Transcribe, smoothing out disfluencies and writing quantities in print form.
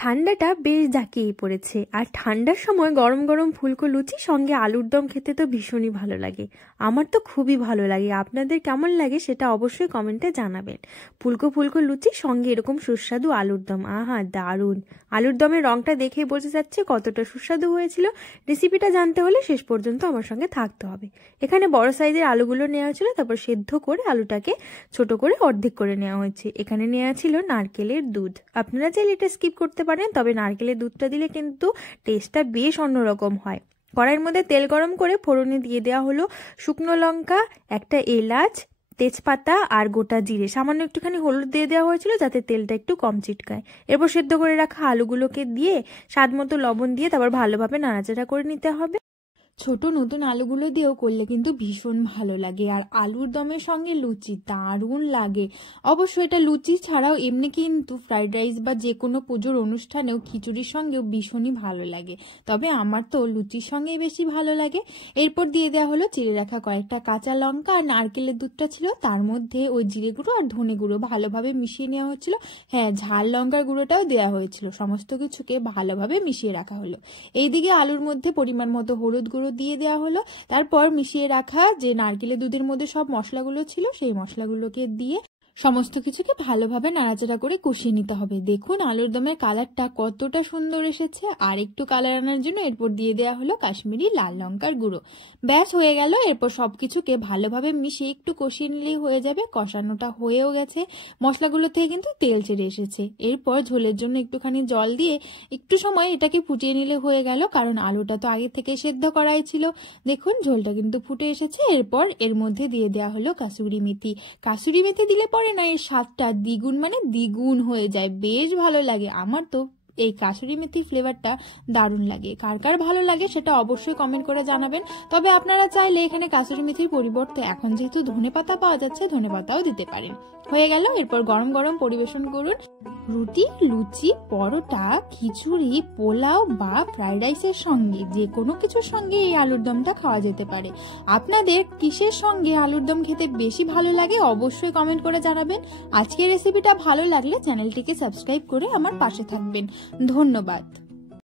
ঠান্ডাটা বেশ জাঁকিয়ে পড়েছে, আর ঠান্ডার সময় গরম গরম ফুলকো লুচি সঙ্গে আলুর দম খেতে তো ভীষণই ভালো লাগে। আমার তো খুবই ভালো লাগে। আপনাদের কেমন লাগে সেটা অবশ্যই কমেন্টে জানাবেন। ফুলকো ফুলকো লুচি সঙ্গে এরকম সুস্বাদু আলুর দম, আহা দারুণ! আলুর দমের রংটা দেখেই বোঝা যাচ্ছে কতটা সুস্বাদু হয়েছিল। রেসিপিটা জানতে হলে শেষ পর্যন্ত আমার সঙ্গে থাকতে হবে। এখানে বড় সাইজের আলুগুলো নেওয়া হয়েছিল, তারপর সেদ্ধ করে আলুটাকে ছোট করে অর্ধেক করে নেওয়া হয়েছে। এখানে নেওয়া ছিল নারকেলের দুধ। আপনারা চাইলে এটা স্কিপ করতে পারেন, তবে নারকেলের দুধটা দিলে কিন্তু টেস্টটা বেশ অন্যরকম হয়। কড়াইয়ের মধ্যে তেল গরম করে ফোড়নে দিয়ে দেওয়া হলো শুকনো লঙ্কা, একটা এলাচ, তেজপাতা আর গোটা জিরে, সামান্য একটুখানি হলুদ দিয়ে দেওয়া হয়েছিল যাতে তেলটা একটু কম চিটকায়। এরপর সেদ্ধ করে রাখা আলুগুলোকে দিয়ে স্বাদ মতো লবণ দিয়ে তারপর ভালোভাবে নাড়াচাড়া করে নিতে হবে। ছোট নতুন আলুগুলো দিয়েও করলে কিন্তু ভীষণ ভালো লাগে, আর আলুর দমের সঙ্গে লুচি দারুণ লাগে। অবশ্য এটা লুচি ছাড়াও এমনি কিন্তু ফ্রাইড রাইস বা যে কোনো পুজোর অনুষ্ঠানেও খিচুড়ির সঙ্গেও ভীষণই ভালো লাগে, তবে আমার তো লুচির সঙ্গেই বেশি ভালো লাগে। এরপর দিয়ে দেওয়া হলো চিড়ে রাখা কয়েকটা কাঁচা লঙ্কা, আর নারকেলের দুধটা ছিল তার মধ্যে ওই জিরে গুঁড়ো আর ধনে গুঁড়ো ভালোভাবে মিশিয়ে নেওয়া হচ্ছিল। হ্যাঁ, ঝাল লঙ্কার গুঁড়োটাও দেওয়া হয়েছিল। সমস্ত কিছুকে ভালোভাবে মিশিয়ে রাখা হলো। এইদিকে আলুর মধ্যে পরিমাণ মতো হলুদ গুঁড়ো দিয়ে দেওয়া হলো। তারপর মিশিয়ে রাখা যে নারকেলের দুধের মধ্যে সব মশলাগুলো ছিল সেই মশলাগুলোকে দিয়ে সমস্ত কিছুকে ভালোভাবে নাড়াচাড়া করে কষিয়ে নিতে হবে। দেখুন আলুর দমের কালারটা কতটা সুন্দর এসেছে। আর একটু কালার আনার জন্য এরপর দিয়ে দেওয়া হলো কাশ্মীরি লাল লঙ্কার গুঁড়ো। ব্যাস হয়ে গেল। এরপর সবকিছুকে ভালোভাবে মিশিয়ে একটু কষিয়ে নিলেই হয়ে যাবে। কষানোটা হয়েও গেছে, মশলাগুলো থেকে কিন্তু তেল ছেড়ে এসেছে। এরপর ঝোলের জন্য একটুখানি জল দিয়ে একটু সময় এটাকে ফুটিয়ে নিলে হয়ে গেল, কারণ আলুটা তো আগে থেকে সেদ্ধ করাই ছিল। দেখুন ঝোলটা কিন্তু ফুটে এসেছে। এরপর এর মধ্যে দিয়ে দেওয়া হলো কাসুরি মেথি। কাসুরি মেথি দিলে পরে না এর স্বাদটা দ্বিগুণ মানে দ্বিগুণ হয়ে যায়, বেশ ভালো লাগে। আমার তো এই কাসুরি মেথি ফ্লেভারটা দারুণ লাগে। কার কার ভালো লাগে সেটা অবশ্যই কমেন্ট করে জানাবেন। তবে আপনারা চাইলে এখানে কাসুরি মেথির পরিবর্তে এখন যেহেতু ধনেপাতা পাওয়া যাচ্ছে ধনেপাতাও দিতে পারেন। হয়ে গেল। এরপর গরম গরম পরিবেশন করুন। রুটি, লুচি, পরোটা, খিচুড়ি, পোলাও বা ফ্রাইড রাইসের সঙ্গে যে কোনো কিছুর সঙ্গে এই আলুর দমটা খাওয়া যেতে পারে। আপনাদের কিসের সঙ্গে আলুর দম খেতে বেশি ভালো লাগে অবশ্যই কমেন্ট করে জানাবেন। আজকের রেসিপিটা ভালো লাগলে চ্যানেলটিকে সাবস্ক্রাইব করে আমার পাশে থাকবেন। ধন্যবাদ।